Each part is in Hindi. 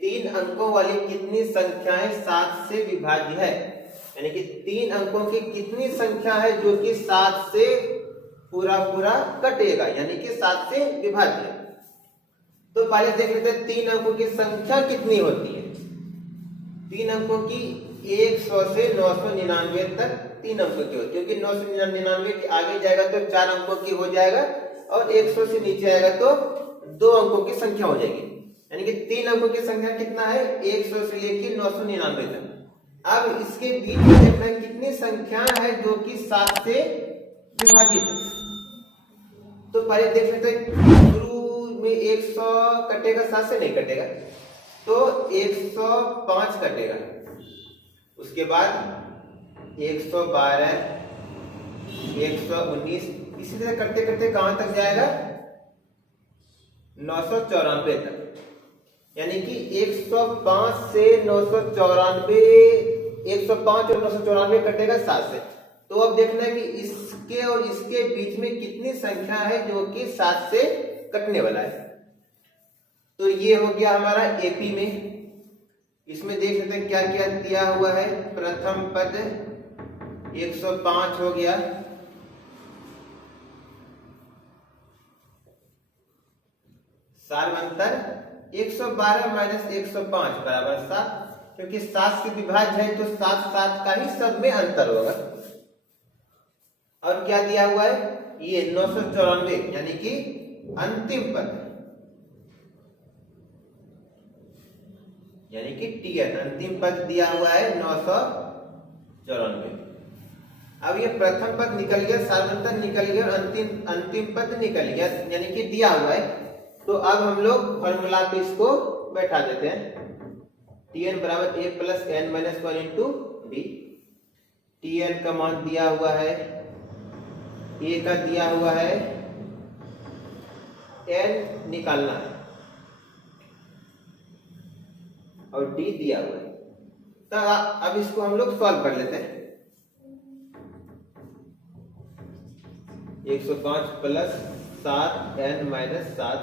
तीन अंकों वाली कितनी संख्याएं 7 से विभाज्य है, यानी कि 3 अंकों की कितनी संख्या है जो कि 7 से पूरा पूरा कटेगा, यानी कि 7 से विभाज्य है। तो पहले देख लेते हैं 3 अंकों की संख्या कितनी होती है। 3 अंकों की 100 से 999 तक 3 अंकों की होती है, क्योंकि 999 के आगे जाएगा तो 4 अंकों की हो जाएगा और 100 से नीचे आएगा तो 2 अंकों की संख्या हो जाएगी, यानी कि 3 अंकों की संख्या कितना है 100 से लेकर 999 तक। अब इसके बीच में देखना है कितनी संख्या है जो कि 7 से विभाजित है। तो पहले देख लेते हैं शुरू में 100 कटेगा, 7 से नहीं कटेगा तो 105 कटेगा, उसके बाद 112, 119, इसी तरह करते करते कहां तक जाएगा 994 तक, यानी कि 105 से 994, 105 और 994 कटेगा 7 से। तो अब देखना है कि इसके और इसके बीच में कितनी संख्या है जो कि 7 से कटने वाला है। तो ये हो गया हमारा एपी में। इसमें देख लेते हैं क्या क्या दिया हुआ है। प्रथम पद 105 हो गया, सार्वंतर 112 माइनस 105 बराबर 7, क्योंकि 7 से विभाज्य है तो 7 7 का ही सब में अंतर होगा। और क्या दिया हुआ है ये 994, यानी कि अंतिम पद, यानी कि टीएन अंतिम पद दिया हुआ है 994। अब ये प्रथम पद निकल गया, सार्वंतर निकल गया और अंतिम पद निकल गया, यानी कि दिया हुआ है। तो अब हम लोग फॉर्मूला पे इसको बैठा देते हैं। टीएन बराबर A plus N minus 1 into D. T N का मान दिया हुआ है, ए का दिया हुआ है, एन निकालना है और डी दिया हुआ है। तो अब इसको हम लोग सॉल्व कर लेते हैं। 105 प्लस 7 एन माइनस 7,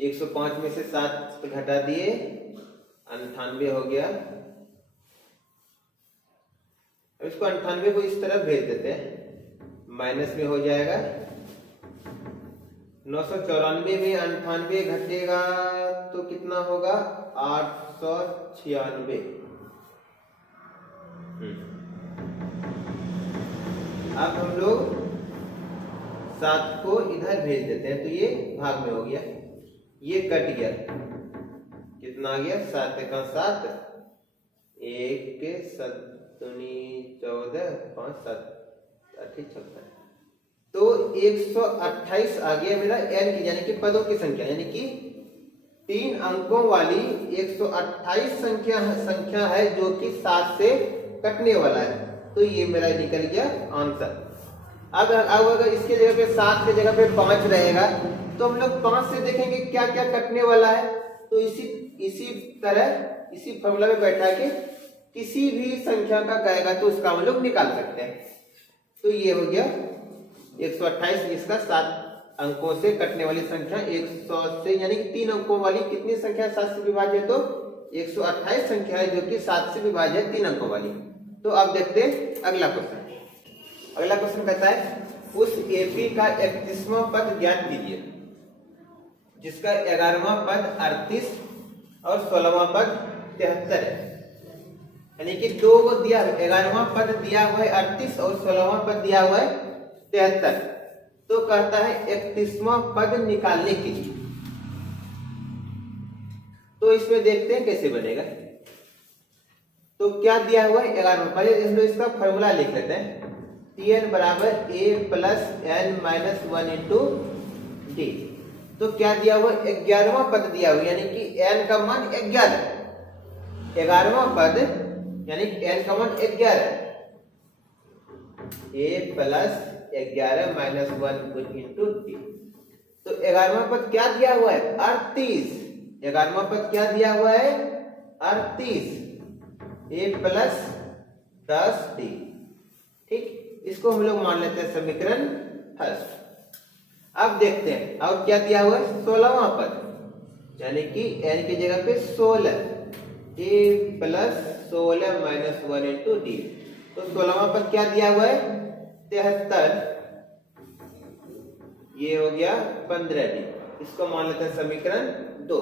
105 में से 7 घटा दिए 98 हो गया। अब इसको 98 को इस तरफ भेज देते हैं, माइनस में हो जाएगा। 994 में 98 घटेगा तो कितना होगा 896। अब हम लोग 7 को इधर भेज देते हैं तो ये भाग में हो गया, ये कट गया, कितना आ गया 7 का 7, 1 के 7 दूनी 14, 5 7 56। तो 128 आ गया मेरा एन की, यानी कि पदों की संख्या, यानी कि 3 अंकों वाली 128 संख्या है जो कि 7 से कटने वाला है। तो ये मेरा निकल गया आंसर। अगर इसके जगह पे 7 के जगह पे 5 रहेगा तो हम लोग 5 से देखेंगे क्या क्या कटने वाला है। तो इसी तरह इसी फॉर्मूला में बैठा के किसी भी संख्या का कहेगा तो उसका हम लोग निकाल सकते हैं। तो ये हो गया 128, इसका 7 अंकों से कटने वाली संख्या 100 से, यानी कि 3 अंकों वाली कितनी संख्या 7 से विभाज्य है तो 128 संख्या है जो कि 7 से विभाज्य है 3 अंकों वाली। तो अब देखते हैं अगला क्वेश्चन। अगला क्वेश्चन कहता है उस एपी का 31वां पद ज्ञात कीजिए जिसका 11वां पद 38 और 16वां पद 73 है, यानी कि दो को दिया है, 11वां पद दिया हुआ है 38 और 16वां पद दिया हुआ है 73। तो कहता है 31वां पद निकालने के लिए। तो इसमें देखते हैं कैसे बनेगा। तो क्या दिया हुआ है 11वां, पहले इसका फॉर्मूला लिख लेते हैं। टीएन बराबर A plus N minus 1 into D. तो क्या दिया हुआ 11वां पद दिया हुआ, यानी कि एन का मान 11, 11वां पद यानी एन का मान 11, ए प्लस 11 माइनस 1 इंटू डी। तो 11वां पद क्या दिया हुआ है 38, 11वां पद क्या दिया हुआ है 38, ए प्लस 10 डी। ठीक, इसको हम लोग मान लेते हैं समीकरण फर्स्ट। अब देखते हैं और क्या दिया हुआ है 16वां पद, यानी कि n की जगह पे 16 a plus 16 minus 1 into D. तो 16वां पद क्या दिया हुआ है 73, ये हो गया 15d। इसको मान लेते हैं समीकरण 2।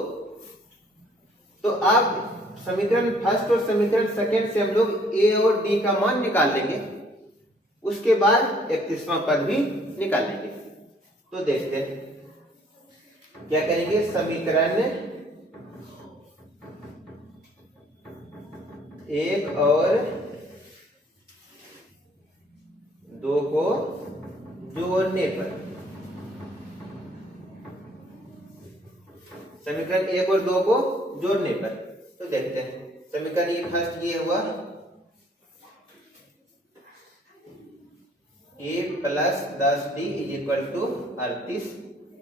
तो अब समीकरण फर्स्ट और समीकरण सेकंड से हम लोग a और d का मान निकाल लेंगे, उसके बाद 31वां पद भी निकाल लेंगे। तो देखते हैं क्या करेंगे। समीकरण 1 और 2 को जोड़ने पर, समीकरण 1 और 2 को जोड़ने पर, तो देखते हैं। समीकरण ये फर्स्ट ये हुआ a plus 10d is equal to 38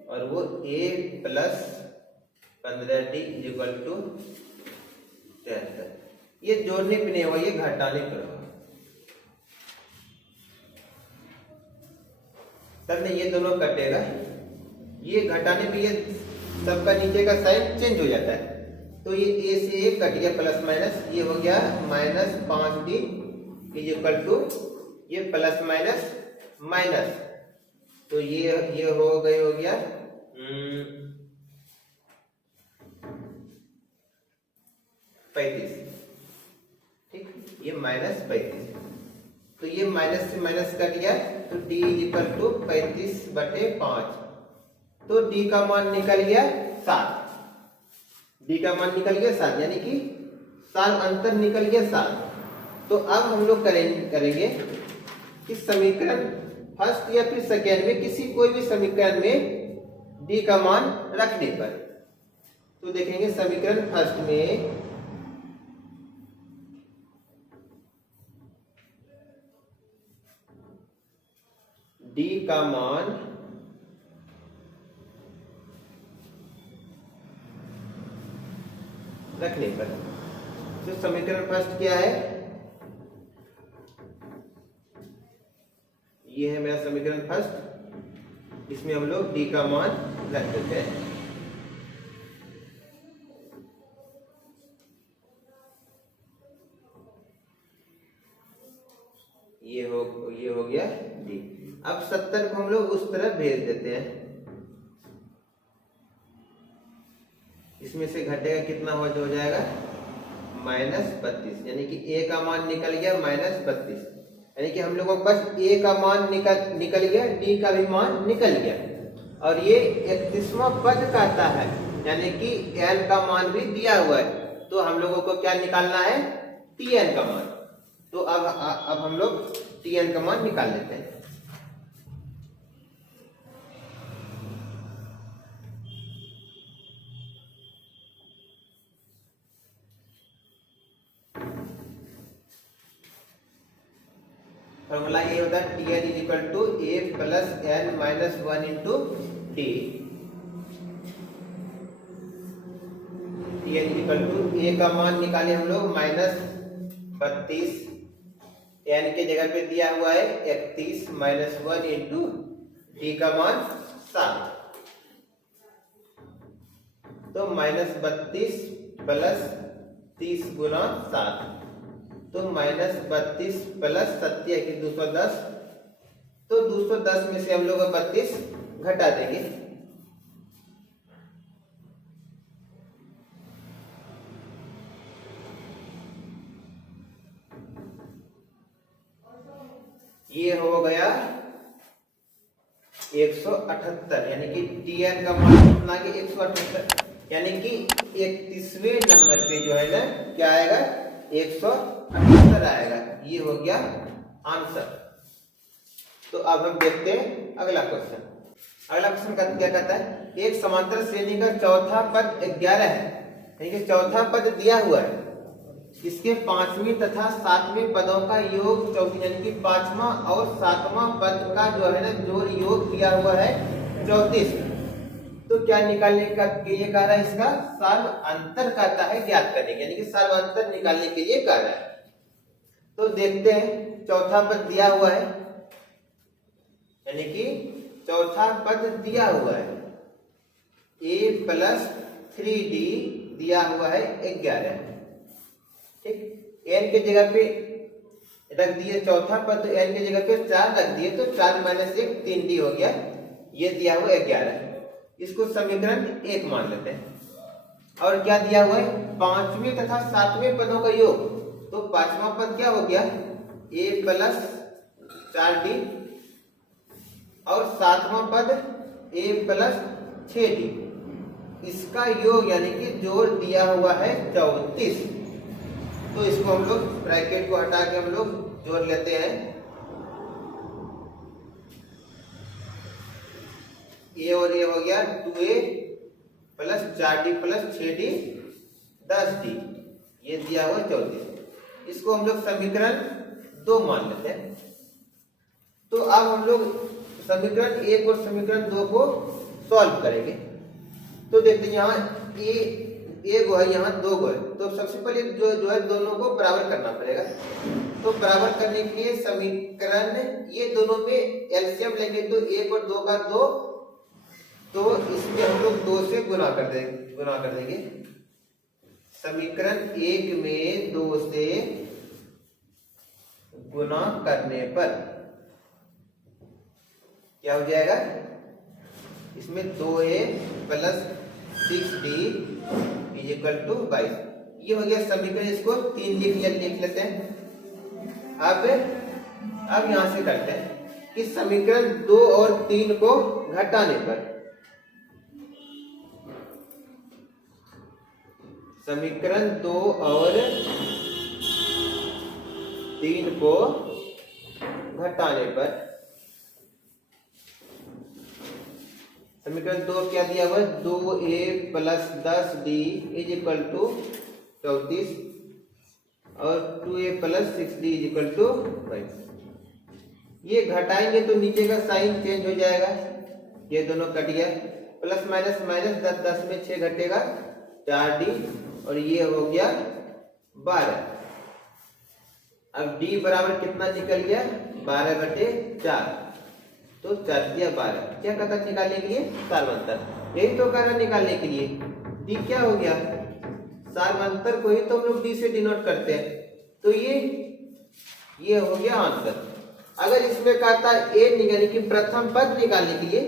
और वो a plus 15d is equal to 73। ये जोड़ने पे नहीं हुआ, ये घटाने पर हुआ। तब नहीं ये दोनों कटेगा, ये घटाने पे ये सबका नीचे का साइन चेंज हो जाता है। तो ये a से a कट गया प्लस माइनस, ये हो गया minus 5d is equal to ये प्लस माइनस माइनस, तो ये हो गया 35। ठीक, ये माइनस 35, तो ये माइनस से माइनस कट गया, तो d इज इक्वल टू 35/5। तो d का मान निकल गया 7, d का मान निकल गया 7, यानी कि 7 अंतर निकल गया 7। तो अब हम लोग करेंगे कि समीकरण फर्स्ट या फिर सेकेंड में किसी कोई भी समीकरण में d का मान रखने पर, तो देखेंगे समीकरण फर्स्ट में d का मान रखने पर, तो समीकरण फर्स्ट क्या है, ये है मेरा समीकरण फर्स्ट। इसमें हम लोग d का मान रख देते हैं। ये हो गया d। अब 70 को हम लोग उस तरफ भेज देते हैं, इसमें से घटेगा कितना हो जाएगा -32, यानी कि a का मान निकल गया -32, यानी कि हम लोगों के पास a का मान निकल गया, d का भी मान निकल गया, और ये 31वां पद कहता है, यानी कि n का मान भी दिया हुआ है। तो हम लोगों को क्या निकालना है tn का मान। तो अब हम लोग tn का मान निकाल लेते हैं। फॉर्मूला ये होता है tn is equal to a plus n minus 1 into d। tn is equal to a का मान निकाले हम लोग -32, n के जगह पे दिया हुआ है 31 माइनस 1 इंटू d का मान 7। तो -32 प्लस 30 गुना 7, तो -32 प्लस 7 की 210, तो 210 में से हम लोग 32 घटा देंगे। ये हो गया 178, यानी कि tn का मान कितना आ गया 178, यानी कि 31वें नंबर पे जो है ना क्या आएगा 178 आएगा। ये हो गया आंसर। तो अब हम देखते हैं अगला क्वेश्चन। अगला क्वेश्चन क्या कहता है, एक समांतर श्रेणी का चौथा पद 11 है, यानी कि चौथा पद दिया हुआ है, इसके 5वीं तथा 7वें पदों का योग 34, यानी कि 5वां और 7वां पद का जो है ना जोड़ योग दिया हुआ है 34। तो क्या निकालने का के लिए कह रहा है, इसका सर्व अंतर कहता है ज्ञात करने के, यानी कि सर्व अंतर निकालने के लिए कह रहा है। तो देखते हैं, चौथा पद दिया हुआ है, यानी कि चौथा पद दिया हुआ है a प्लस 3d दिया हुआ है 11। ठीक, n के जगह पे रख दिए चौथा पद, तो n की जगह पे 4 रख दिए, तो 4 माइनस 1 3d हो गया। ये दिया हुआ 11, इसको समीकरण 1 मान लेते हैं। और क्या दिया हुआ है, पांचवें तथा सातवें पदों का योग। तो पांचवा पद क्या हो गया, a प्लस 4d, और सातवां पद a प्लस 6d, इसका योग यानी कि जोड़ दिया हुआ है 34। तो इसको हम लोग ब्रैकेट को हटा के हम लोग जोड़ लेते हैं। a और a हो गया 2a plus 4d plus 6d 10d, ये दिया हुआ 34। इसको हम लोग समीकरण 2 मान लेते हैं। तो अब हम लोग समीकरण 1 और समीकरण 2 को सॉल्व करेंगे। तो देखते हैं यहाँ एक है, यहाँ 2 है, तो सबसे पहले जो है दोनों को बराबर करना पड़ेगा। तो बराबर करने के लिए समीकरण ये दोनों में एलसीएम लेंगे, तो 1 और 2 का 2, तो इसमें हम लोग 2 से गुना कर देंगे। समीकरण 1 में 2 से गुना करने पर क्या हो जाएगा, इसमें 2a plus 6d is equal to 22। ये हो गया समीकरण, इसको 3 लिख लेते हैं। अब यहां से करते हैं कि समीकरण 2 और 3 को घटाने पर, समीकरण 2 और 3 को घटाने पर समीकरण 2 क्या दिया हुआ है, 2a plus 10d is equal to 34, और 2a plus 6d is equal to 22। ये घटाएंगे तो नीचे का साइन चेंज हो जाएगा, ये दोनों कट गया, प्लस माइनस माइनस 10 10 में 6 घटेगा 4d, और ये हो गया 12। अब d बराबर कितना निकल गया, 12/4, तो 4 दिया 12। क्या कहता निकालने के लिए, सार्वंतर, यही तो कर रहा निकालने के लिए। d क्या हो गया, सार्वंतर को ही तो हम लोग d से डिनोट करते हैं, तो ये हो गया आंसर। अगर इसमें कहता a यानी कि प्रथम पद निकालने के लिए,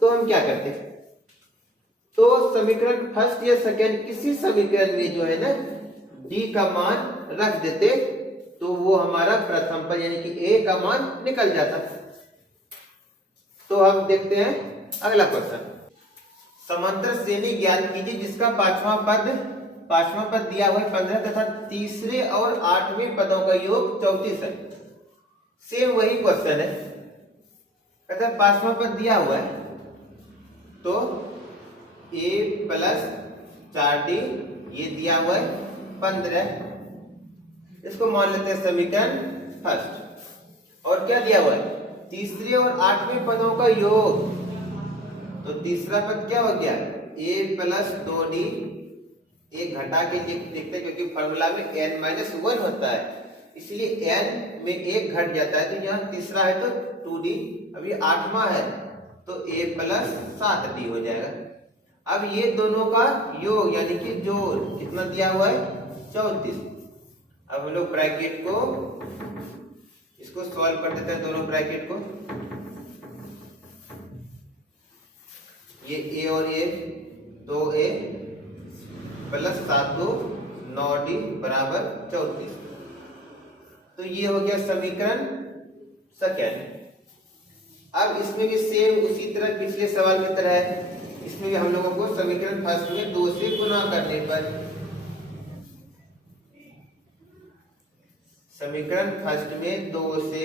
तो हम क्या करते हैं, तो समीकरण फर्स्ट या सेकेंड किसी समीकरण में जो है ना d का मान रख देते, तो वो हमारा प्रथम पद यानी कि a का मान निकल जाता। तो हम देखते हैं अगला क्वेश्चन। समांतर श्रेणी ज्ञात कीजिए जिसका पांचवा पद दिया हुआ है 15 तथा तीसरे और 8वें पदों का योग 34 है। सेम वही क्वेश्चन है, कहता है पांचवा पद दिया हुआ है, तो a प्लस 4d ये दिया हुआ है 15, इसको मान लेते हैं समीकरण फर्स्ट। और क्या दिया हुआ है, तीसरे और 8वें पदों का योग, तो तीसरा पद क्या हो गया, a प्लस 2d, एक घटा के लिखते क्योंकि फॉर्मूला में n-1 होता है, इसलिए n में एक घट जाता है, तो यहाँ तीसरा है तो 2d, अभी 8वां है तो a प्लस 7d हो जाएगा। अब ये दोनों का योग यानी कि जोड़ कितना दिया हुआ है, 34। अब हम लोग ब्रैकेट को इसको सॉल्व कर देते हैं, दोनों ब्रैकेट को। ये a और a, 2a प्लस 7 2 9d बराबर 34। तो ये हो गया समीकरण सेकेंड। अब इसमें भी सेम उसी तरह पिछले सवाल की तरह है, इसमें भी हम लोगों को समीकरण फर्स्ट में 2 से गुना करने पर, समीकरण फर्स्ट में 2 से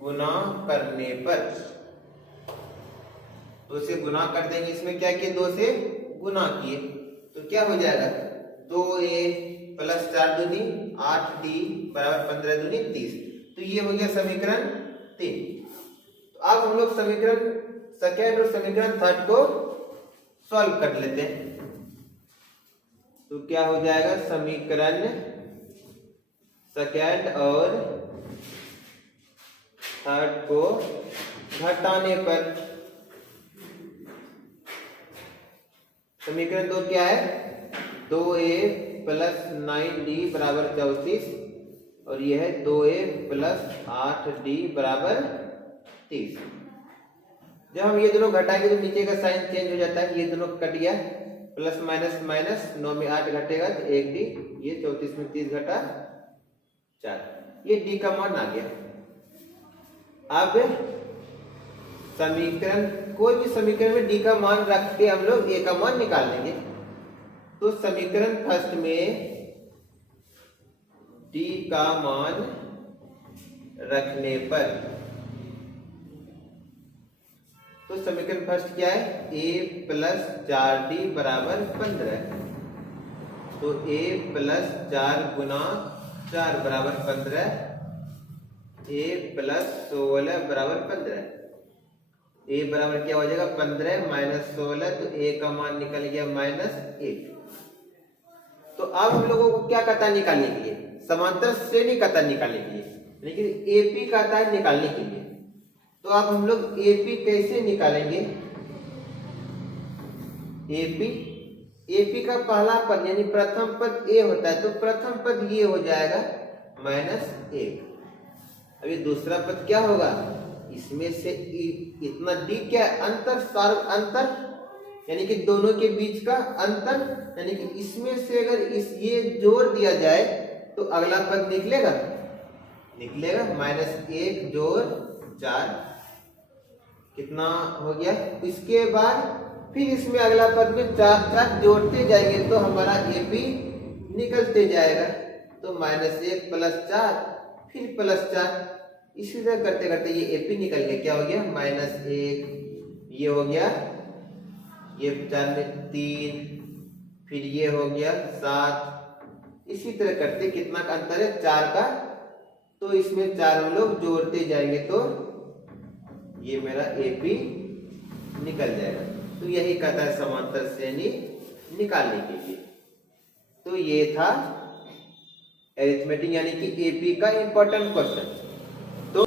गुना करने पर, 2 से गुना कर देंगे। इसमें क्या किए, 2 से गुना किए तो क्या हो जाएगा, 2a प्लस 4 दूनी 8d बराबर 15 दूनी 30। तो ये हो गया समीकरण 3। तो अब हम लोग समीकरण सेकेंड और समीकरण थर्ड को सॉल्व कर लेते हैं। तो क्या हो जाएगा, समीकरण सेकेंड और थर्ड को घटाने पर, समीकरण 2 क्या है? 2a प्लस 9d बराबर 34 और ये है 2a प्लस 8d बराबर 30। जब हम ये दोनों घटाएंगे तो नीचे का साइन चेंज हो जाता है, ये दोनों कट गया, प्लस माइनस माइनस, 9 में 8 घटेगा तो 1d, ये 34 में 30 घटा 4, ये d का मान आ गया। अब समीकरण, कोई भी समीकरण में d का मान रख के हम लोग a का मान निकाल लेंगे। तो समीकरण फर्स्ट में d का मान रखने पर, तो समीकरण फर्स्ट क्या है? a प्लस 4d बराबर 15। तो a प्लस 4 गुना 4 बराबर 15, a प्लस 16 बराबर 15। a बराबर क्या हो जाएगा? 15 माइनस 16, तो a का मान निकल गया -1। तो अब हम लोगों को क्या कहता है निकालने के लिए? समांतर श्रेणी कहता है निकालने के लिए, लेकिन AP कहता है निकालने के लिए। तो अब हम लोग AP कैसे निकालेंगे? AP का पहला पद यानी प्रथम पद a होता है, तो प्रथम पद ये हो जाएगा -1। अब ये दूसरा पद क्या होगा? इसमें से इतना d क्या अंतर, सार्व अंतर, यानी कि दोनों के बीच का अंतर, यानी कि इसमें से अगर ये जोड़ दिया जाए तो अगला पद निकलेगा -1 जोड़ 4, कितना हो गया? इसके बाद फिर इसमें अगला पद में 4 जोड़ते जाएंगे तो हमारा AP निकलते जाएगा। तो -1 प्लस 4 फिर प्लस 4, इसी तरह करते करते ये AP निकल गया। क्या हो गया? -1, ये हो गया, ये 4 में 3, फिर ये हो गया 7, इसी तरह करते कितना का अंतर है? 4 का। तो इसमें 4 हम लोग जोड़ते जाएंगे तो ये मेरा AP निकल जाएगा। तो यही कहता है समांतर श्रेणी निकालने के लिए। तो ये था अरिथमेटिक यानी कि AP का इंपॉर्टेंट क्वेश्चन। तो